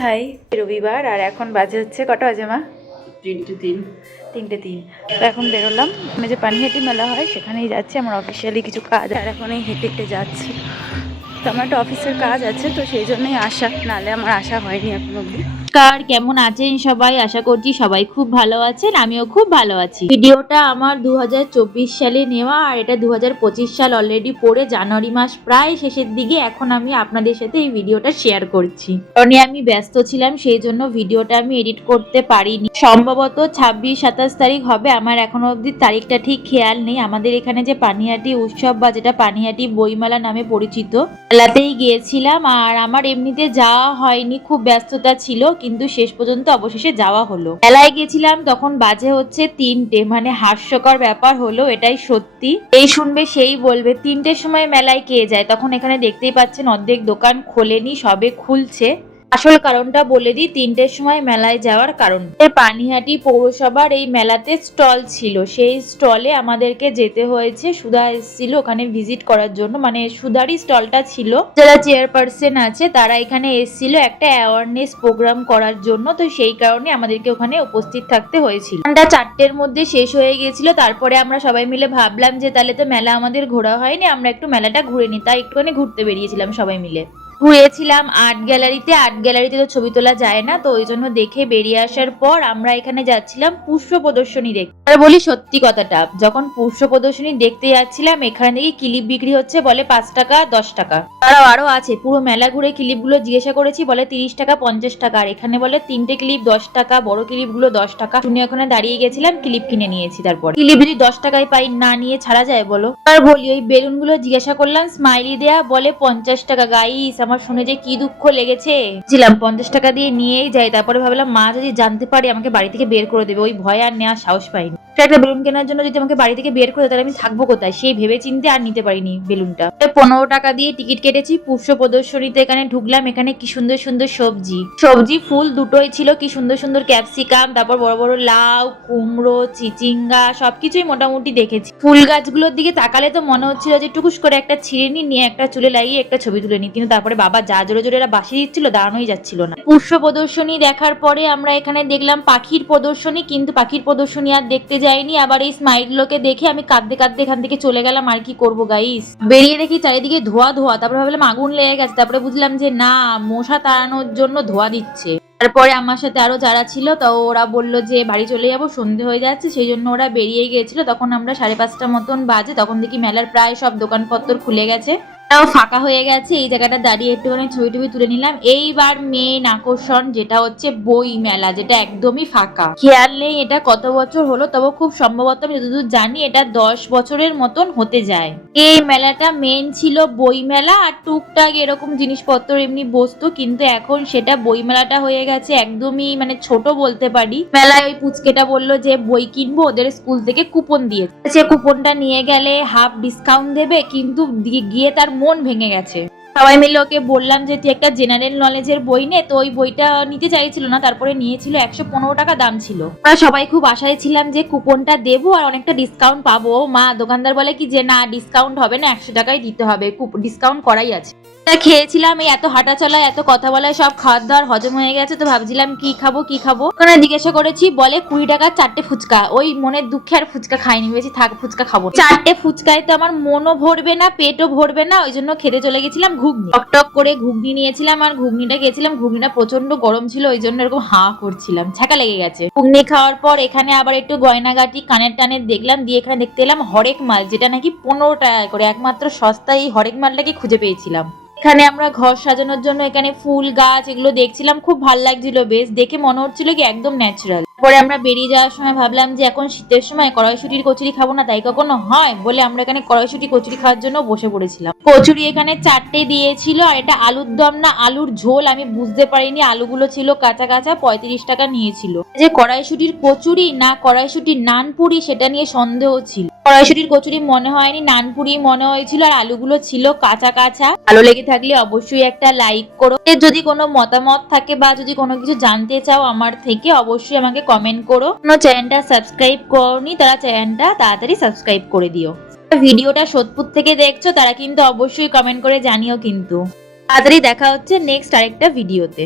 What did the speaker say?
High, রবিবার আর এখন বাজে হচ্ছে কটা বাজে মা? 3:03। তো এখন বেরোলাম, মানে যে পানিহাটি মেলা হয় সেখানেই যাচ্ছি। আমার অফিসিয়ালি কিছু কাজ আর এখন এই হেঁটে হেঁটে যাচ্ছি। তো আমার একটা অফিসের কাজ আছে, তো সেই জন্যই আসা, নাহলে আমার আসা হয়নি এখন অবধি। নমস্কার, কেমন আছেন সবাই? আশা করছি সবাই খুব ভালো আছেন, আমিও খুব ভালো আছি। ভিডিওটা আমার 2024 সালে নেওয়া, আর এটা 2025 সাল অলরেডি পড়ে জানুয়ারি মাস প্রায় শেষের দিকে এখন আমি আপনাদের সাথে এই ভিডিওটা শেয়ার করছি। কারণ আমি ব্যস্ত ছিলাম, সেই জন্য ভিডিওটা আমি এডিট করতে পারিনি। সম্ভবত 26-27 তারিখ হবে, আমার এখনো অবধি তারিখটা ঠিক খেয়াল নেই। আমাদের এখানে যে পানিহাটি উৎসব বা যেটা পানিহাটি বইমেলা নামে পরিচিত, মেলাতেই গিয়েছিলাম। আর আমার এমনিতে যাওয়া হয়নি, খুব ব্যস্ততা ছিল, কিন্তু শেষ পর্যন্ত অবশেষে যাওয়া হলো। মেলায় গেছিলাম তখন বাজে হচ্ছে 3টে, মানে হাস্যকর ব্যাপার হলো, এটাই সত্যি। এই শুনবে সেই বলবে 3টের সময় মেলায় কে যায়। তখন এখানে দেখতেই পাচ্ছেন অর্ধেক দোকান খোলেনি, সবে খুলছে। আসল কারণটা বলে দিই 3টের সময় মেলায় যাওয়ার কারণ। পানিহাটি পৌরসভার এই মেলাতে স্টল ছিল, সেই স্টলে আমাদেরকে যেতে হয়েছে। সুধা এসেছিল ওখানে ভিজিট করার জন্য, মানে সুধারই স্টলটা ছিল। যারা চেয়ারপারসন আছে তারা এখানে এসেছিল একটা অ্যাওয়ারনেস প্রোগ্রাম করার জন্য, তো সেই কারণে আমাদেরকে ওখানে উপস্থিত থাকতে হয়েছিল। আমরা 4টের মধ্যে শেষ হয়ে গিয়েছিল। তারপরে আমরা সবাই মিলে ভাবলাম যে তাহলে তো মেলা আমাদের ঘোরা হয়নি, আমরা একটু মেলাটা ঘুরে নিই, তাই একটুখানি ঘুরতে বেরিয়েছিলাম সবাই মিলে। ঘুরেছিলাম আর্ট গ্যালারিতে তো ছবি তোলা যায় না, তো ওই জন্য দেখে বেরিয়ে আসার পর আমরা এখানে যাচ্ছিলাম পুষ্প প্রদর্শনী দেখতে। আর বলি সত্যি কথাটা, যখন পুষ্প প্রদর্শনী দেখতে যাচ্ছিলাম এখানে দেখি ক্লিপ বিক্রি হচ্ছে, বলে 5 টাকা 10 টাকা। তারাও আরো আছে, পুরো মেলা ঘুরে ক্লিপগুলো জিজ্ঞাসা করেছি, বলে 30 টাকা 50 টাকা। আর এখানে বলে 3টে ক্লিপ 10 টাকা, বড় ক্লিপগুলো 10 টাকা। শুনে ওখানে দাঁড়িয়ে গেছিলাম, ক্লিপ কিনে নিয়েছি। তারপর ক্লিপ যদি 10 টাকায় পাই, না নিয়ে ছাড়া যায় বলো? আর বলি ওই বেলুনগুলো জিজ্ঞাসা করলাম, স্মাইলি দেয়া, বলে 50 টাকা। গাইস, আমার শুনে যে কি দুঃখ লেগেছে। ছিলাম 50 টাকা দিয়ে নিয়েই যাই। তারপরে ভাবলাম মা যদি জানতে পারে আমাকে বাড়ি থেকে বের করে দেবে, ওই ভয় আর নেওয়ার সাহস পাইনি। একটা বেলুন কেনার জন্য যদি আমাকে বাড়ি থেকে বের করে দেয় তাহলে আমি থাকবো কোথায়, সেই ভেবে চিন্তে আর নিতে পারিনি বেলুনটা। 15 টাকা দিয়ে টিকিট কেটেছি। পুষ্প প্রদর্শনীতে এখানে ঢুকলাম। এখানে কি সুন্দর সুন্দর সবজি ফুল দুটোই ছিল, কি সুন্দর সুন্দর ক্যাপসিকাম, তারপর বড় বড় লাউ, কুমড়ো, চিচিঙ্গা, সবকিছুই মোটামুটি দেখেছি। ফুল গাছগুলোর দিকে তাকালে তো মনে হচ্ছিল যে টুকুস করে একটা ছিঁড়ে নিয়ে একটা চুলে লাগিয়ে একটা ছবি তুলে নি, কিন্তু তারপরে বাবা যা জোরে জোরে এরা বাসি দিচ্ছিল, দাঁড়ানোই যাচ্ছিল না। পুষ্প প্রদর্শনী দেখার পরে আমরা এখানে দেখলাম পাখির প্রদর্শনী, কিন্তু পাখির প্রদর্শনী আর দেখতে যাইনি। আবার এই স্মাইলগুলোকে দেখে আমি কাঁদতে কাঁদতে এখান থেকে চলে গেলাম। আর কি করবো গাইস, বেরিয়ে দেখি চারিদিকে ধোয়া ধোয়া। তারপরে ভাবলাম আগুন লেগে গেছে, তারপরে বুঝলাম যে না, মশা তাড়ানোর জন্য ধোয়া দিচ্ছে। তারপরে আমার সাথে আরো যারা ছিল, তো ওরা বললো যে বাড়ি চলে যাবো, সন্ধে হয়ে যাচ্ছে, সেই জন্য ওরা বেরিয়ে গিয়েছিল। তখন আমরা 5:30 মতন বাজে, তখন দেখি মেলার প্রায় সব দোকানপত্র খুলে গেছে, ফাঁকা হয়ে গেছে। এই জায়গাটা দাঁড়িয়ে একটুখানি ছবি টবি তুলে নিলাম। এইবার মেন আকর্ষণ যেটা হচ্ছে বই মেলা, যেটা একদমই ফাঁকা। খেয়াল নেই এটা কত বছর হলো, তবে খুব সম্ভবত আমি যতদূর জানি এটা 10 বছরের মতন হতে যায়। এই মেলাটা মেন ছিল বই মেলা, আর টুকটাক এরকম জিনিসপত্র এমনি বসতো, কিন্তু এখন সেটা বই মেলাটা হয়ে গেছে একদমই মানে ছোট বলতে পারি। মেলায় ওই পুচকেটা বললো যে বই কিনবো, ওদের স্কুল থেকে কুপন দিয়েছে, সে কুপনটা নিয়ে গেলে হাফ ডিসকাউন্ট দেবে, কিন্তু গিয়ে তার মন ভেঙে গেছে। সবাই মিলে ওকে বললাম যে তুই একটা জেনারেল নলেজের বই নে, তো ওই বইটা নিতে চাইছিল না, তারপরে নিয়েছিল। 115 টাকা দাম ছিল। আমরা সবাই খুব আশায় ছিলাম যে কুপনটা দেবো আর অনেকটা ডিসকাউন্ট পাবো। মা দোকানদার বলে কি যে না, ডিসকাউন্ট হবে না, 100 টাকাই দিতে হবে, ডিসকাউন্ট করাই আছে। খেয়েছিলাম, এই এত হাঁটা চলা এত কথা বলায় সব খাওয়ার দাওয়ার হজম হয়ে গেছে, তো ভাবছিলাম কি খাবো কি খাবো। ওখানে জিজ্ঞাসা করেছি, বলে 20 টাকা 4টে ফুচকা। ওই মনের দুঃখে আর ফুচকা খাইনি, ভেবেছি থাক ফুচকা খাবো। 4টে ফুচকায় তো আমার মনও ভরবে না, পেটও ভরবে না, ওই জন্য খেতে চলে গেছিলাম ঘুগনি। টক করে ঘুগনি নিয়েছিলাম, আর ঘুগনিটা খেয়েছিলাম। ঘুগনিটা প্রচন্ড গরম ছিল, ওই জন্য এরকম হাঁ করছিলাম, ছ্যাঁকা লেগে গেছে। ঘুগনি খাওয়ার পর এখানে আবার একটু গয়নাগাটি কানের টানের দেখলাম, দিয়ে এখানে দেখতে এলাম হরেক মাল, যেটা নাকি 15 টাকা করে। একমাত্র সস্তা এই হরেক মালটাকে খুঁজে পেয়েছিলাম। এখানে আমরা ঘর সাজানোর জন্য এখানে ফুল গাছ এগুলো দেখছিলাম, খুব ভালো লাগছিল, বেশ দেখে মনে হচ্ছিল কি একদম ন্যাচারাল। পরে আমরা বেরিয়ে যাওয়ার সময় ভাবলাম যে এখন শীতের সময় কড়াইশুটির কচুরি খাবো না, তাই কখনো হয় বলে আমরা এখানে কড়াইশুটি কচুরি খাওয়ার জন্য বসে পড়েছিলাম। কচুরি এখানে 4টে দিয়েছিল, আর এটা আলুর দম না আলুর ঝোল আমি বুঝতে পারিনি, আলুগুলো ছিল কাঁচা কাঁচা, 35 টাকা নিয়েছিল। যে কড়াইশুটির কচুরি না কড়াইশুটির নানপুরি সেটা নিয়ে সন্দেহ ছিল। কড়াইশুটির কচুরি মনে হয়নি, নানপুরি মনে হয়েছিল, আর আলুগুলো ছিল কাঁচা কাঁচা। ভালো লেগে থাকলে অবশ্যই একটা লাইক করো। যদি কোনো মতামত থাকে বা যদি কোনো কিছু জানতে চাও আমার থেকে, অবশ্যই আমাকে কমেন্ট করো। চ্যানেলটা সাবস্ক্রাইব করনি তারা চ্যানেলটা তাড়াতাড়ি সাবস্ক্রাইব করে দিও। ভিডিওটা সোদপুর থেকে দেখছো তারা কিন্তু অবশ্যই কমেন্ট করে জানিও কিন্তু। তাড়াতাড়ি দেখা হচ্ছে নেক্সট আরেকটা ভিডিওতে।